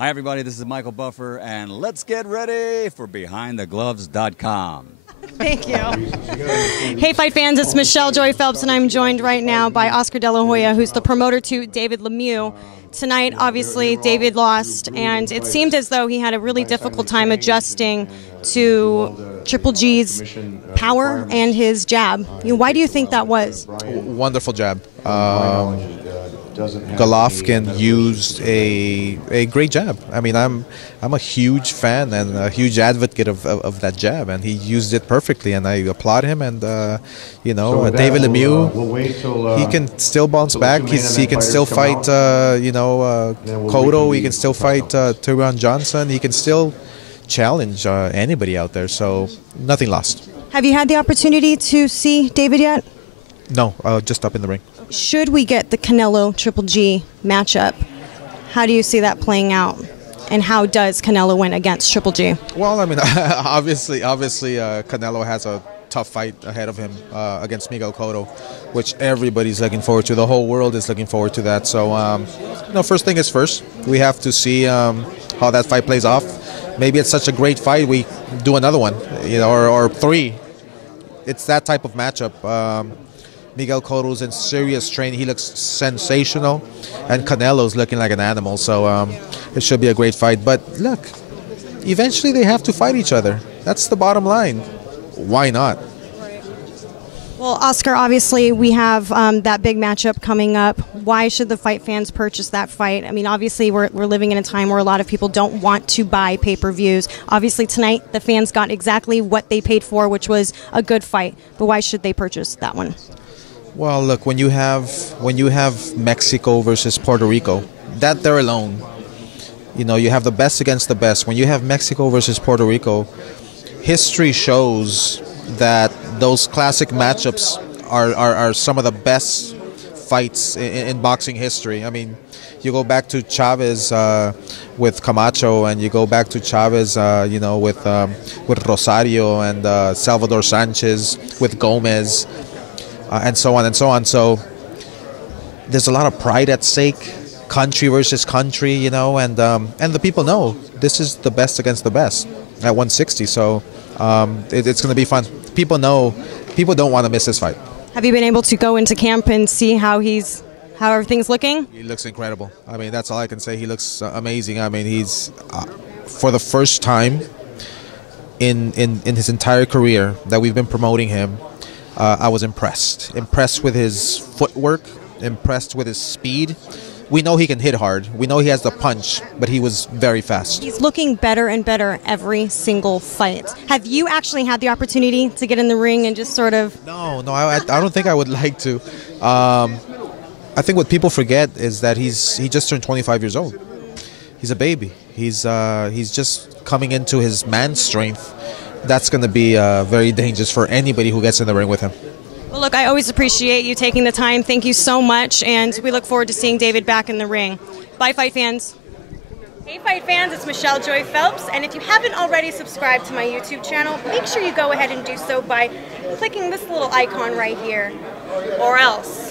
Hi, everybody. This is Michael Buffer, and let's get ready for BehindTheGloves.com. Thank you. Hey, fight fans, it's Michelle Joy Phelps, and I'm joined right now by Oscar De La Hoya, who's the promoter to David Lemieux. Tonight, obviously, David lost, and it seemed as though he had a really difficult time adjusting to Triple G's power and his jab. Why do you think that was? Wonderful jab. Golovkin used a great jab. I mean, I'm a huge fan and a huge advocate of that jab, and he used it perfectly, and I applaud him. And David Lemieux, he can still bounce back. He can still fight, Cotto. He can still fight Tyron Johnson. He can still challenge anybody out there. So nothing lost. Have you had the opportunity to see David yet? No, just up in the ring. Should we get the Canelo Triple G matchup, how do you see that playing out? And how does Canelo win against Triple G? Well, I mean, obviously, Canelo has a tough fight ahead of him against Miguel Cotto, which everybody's looking forward to. The whole world is looking forward to that. So, first thing is first. We have to see how that fight plays off. Maybe it's such a great fight, we do another one, or three. It's that type of matchup. Miguel Cotto's in serious training. He looks sensational. And Canelo's looking like an animal. So it should be a great fight. But look, eventually they have to fight each other. That's the bottom line. Why not? Well, Oscar, obviously we have that big matchup coming up. Why should the fight fans purchase that fight? I mean, obviously we're living in a time where a lot of people don't want to buy pay-per-views. Obviously tonight the fans got exactly what they paid for, which was a good fight. But why should they purchase that one? Well, look, when you have Mexico versus Puerto Rico, that there alone, you have the best against the best. When you have Mexico versus Puerto Rico, history shows that those classic matchups are some of the best fights in boxing history. I mean, you go back to Chavez with Camacho, and you go back to Chavez, with Rosario and Salvador Sanchez with Gomez. And so on and so on. So there's a lot of pride at stake, country versus country, and the people know this is the best against the best at 160. So it's going to be fun. People don't want to miss this fight. Have you been able to go into camp and see how everything's looking? He looks incredible. I mean, that's all I can say. He looks amazing. I mean, he's for the first time in his entire career that we've been promoting him. I was impressed with his footwork, impressed with his speed. We know he can hit hard. We know he has the punch, but he was very fast. He's looking better and better every single fight. Have you actually had the opportunity to get in the ring and just sort of... No, I don't think I would like to. I think what people forget is that he just turned 25 years old. He's a baby. He's just coming into his man strength. That's going to be very dangerous for anybody who gets in the ring with him. Well, look, I always appreciate you taking the time. Thank you so much, and we look forward to seeing David back in the ring. Bye, fight fans. Hey, fight fans, it's Michelle Joy Phelps, and if you haven't already subscribed to my YouTube channel, make sure you go ahead and do so by clicking this little icon right here, or else